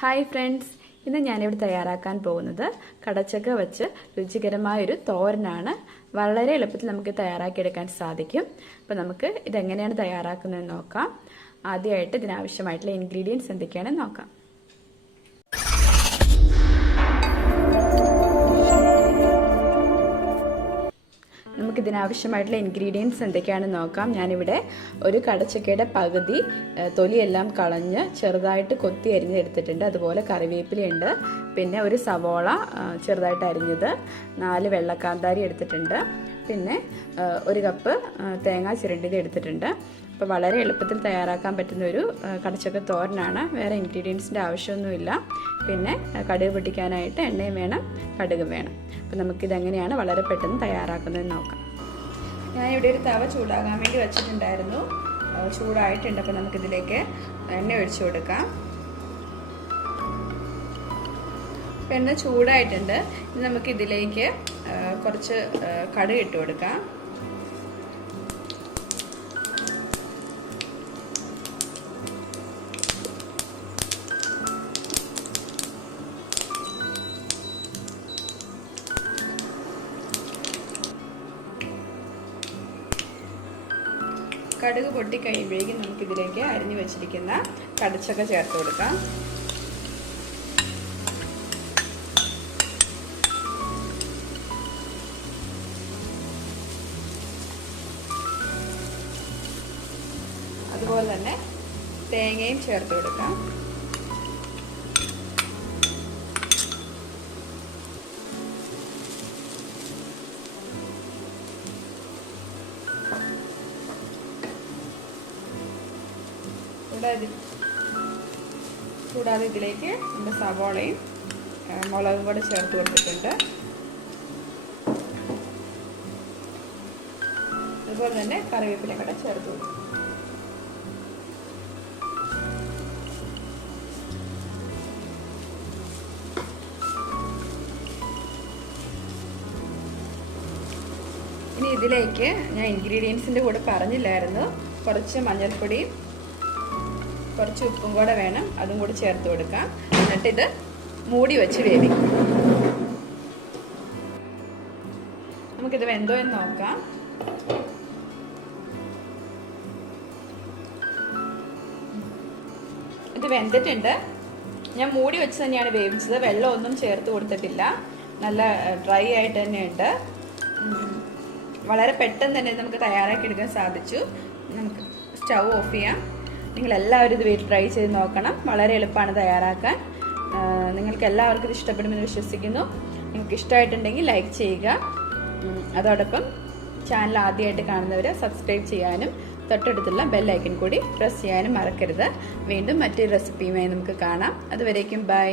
Hi friends, ഇന്ന് ഞാനിവിടെ തയ്യാറാക്കാൻ പോകുന്നത് കടച്ചക്ക വെച്ച് രുചികരമായൊരു തോരനാണ്. വളരെ എളുപ്പത്തിൽ നമുക്ക് തയ്യാറാക്കിയെടുക്കാൻ സാധിക്കും. അപ്പോൾ നമുക്ക് ഇതെങ്ങനെയാണ് തയ്യാറാക്കുന്നതെന്ന് നോക്കാം. ആദ്യമായിട്ട് ഇതിനാവശ്യമായിട്ടുള്ള ഇൻഗ്രീഡിയൻസ് എന്തൊക്കെയാണെന്ന് നോക്കാം. നമുക്കിതിനാവശ്യമായിട്ടുള്ള ഇൻഗ്രീഡിയൻസ് എന്തൊക്കെയാണെന്ന് നോക്കാം. ഞാനിവിടെ ഒരു കടച്ചക്കയുടെ പകുതി തൊലിയെല്ലാം കളഞ്ഞ് ചെറുതായിട്ട് കൊത്തി അരിഞ്ഞെടുത്തിട്ടുണ്ട്. അതുപോലെ കറിവേപ്പിലയുണ്ട്, പിന്നെ ഒരു സവോള ചെറുതായിട്ട് അരിഞ്ഞത്, 4 വെള്ളക്കാന്താരി എടുത്തിട്ടുണ്ട്, പിന്നെ 1 കപ്പ് തേങ്ങ ചിരണ്ടിയത് എടുത്തിട്ടുണ്ട്. അപ്പോൾ വളരെ എളുപ്പത്തിൽ തയ്യാറാക്കാൻ പറ്റുന്ന ഒരു കടച്ചക്ക തോരനാണ്. വേറെ ഇൻഗ്രീഡിയൻസിൻ്റെ ആവശ്യമൊന്നുമില്ല. പിന്നെ കടുക് പൊട്ടിക്കാനായിട്ട് എണ്ണയും വേണം, കടുകും വേണം. അപ്പോൾ നമുക്കിതെങ്ങനെയാണ് വളരെ പെട്ടെന്ന് തയ്യാറാക്കുന്നതെന്ന് നോക്കാം. ഞാനിവിടെ ഒരു തവ ചൂടാകാൻ വേണ്ടി വെച്ചിട്ടുണ്ടായിരുന്നു. ചൂടായിട്ടുണ്ട്. അപ്പോൾ നമുക്കിതിലേക്ക് എണ്ണ ഒഴിച്ചു കൊടുക്കാം. എണ്ണ ചൂടായിട്ടുണ്ട്. ഇനി നമുക്കിതിലേക്ക് കുറച്ച് കടുക് ഇട്ട് കൊടുക്കാം. കടുക് പൊട്ടി കഴിയുമ്പോഴേക്കും നമുക്കിതിലേക്ക് അരിഞ്ഞു വെച്ചിരിക്കുന്ന കടച്ചക്ക ചേർത്ത് കൊടുക്കാം. അതുപോലെ തന്നെ തേങ്ങയും ചേർത്ത് കൊടുക്കാം. കൂടാതെ ഇതിലേക്ക് നമ്മുടെ സവോളയും മുളകും കൂടെ ചേർത്ത് കൊടുത്തിട്ടുണ്ട്. അതുപോലെ തന്നെ കറിവേപ്പിലയും കൂടെ ചേർത്ത് കൊടുക്കും. ഇനി ഇതിലേക്ക് ഞാൻ ഇൻഗ്രീഡിയൻസിൻ്റെ കൂടെ പറഞ്ഞില്ലായിരുന്നു, കുറച്ച് മഞ്ഞൾപ്പൊടിയും കുറച്ച് ഉപ്പും കൂടെ വേണം, അതും കൂടി ചേർത്ത് കൊടുക്കാം. എന്നിട്ടിത് മൂടി വെച്ച് വേവിക്കും. നമുക്കിത് വെന്തോ എന്ന് നോക്കാം. ഇത് വെന്തിട്ടുണ്ട്. ഞാൻ മൂടി വെച്ച് തന്നെയാണ് വേവിച്ചത്. വെള്ളമൊന്നും ചേർത്ത് കൊടുത്തിട്ടില്ല. നല്ല ഡ്രൈ ആയിട്ട് തന്നെയുണ്ട്. വളരെ പെട്ടെന്ന് തന്നെ നമുക്ക് തയ്യാറാക്കി എടുക്കാൻ സാധിച്ചു. നമുക്ക് സ്റ്റൗ ഓഫ് ചെയ്യാം. നിങ്ങളെല്ലാവരും ഇത് വീട്ടിൽ ട്രൈ ചെയ്ത് നോക്കണം. വളരെ എളുപ്പമാണ് തയ്യാറാക്കാൻ. നിങ്ങൾക്ക് എല്ലാവർക്കും ഇത് ഇഷ്ടപ്പെടുമെന്ന് വിശ്വസിക്കുന്നു. നിങ്ങൾക്ക് ഇഷ്ടമായിട്ടുണ്ടെങ്കിൽ ലൈക്ക് ചെയ്യുക. അതോടൊപ്പം ചാനൽ ആദ്യമായിട്ട് കാണുന്നവർ സബ്സ്ക്രൈബ് ചെയ്യാനും തൊട്ടടുത്തുള്ള ബെൽ ഐക്കൺ കൂടി പ്രസ് ചെയ്യാനും മറക്കരുത്. വീണ്ടും മറ്റൊരു റെസിപ്പിയുമായി നമുക്ക് കാണാം. അതുവരേക്കും ബൈ.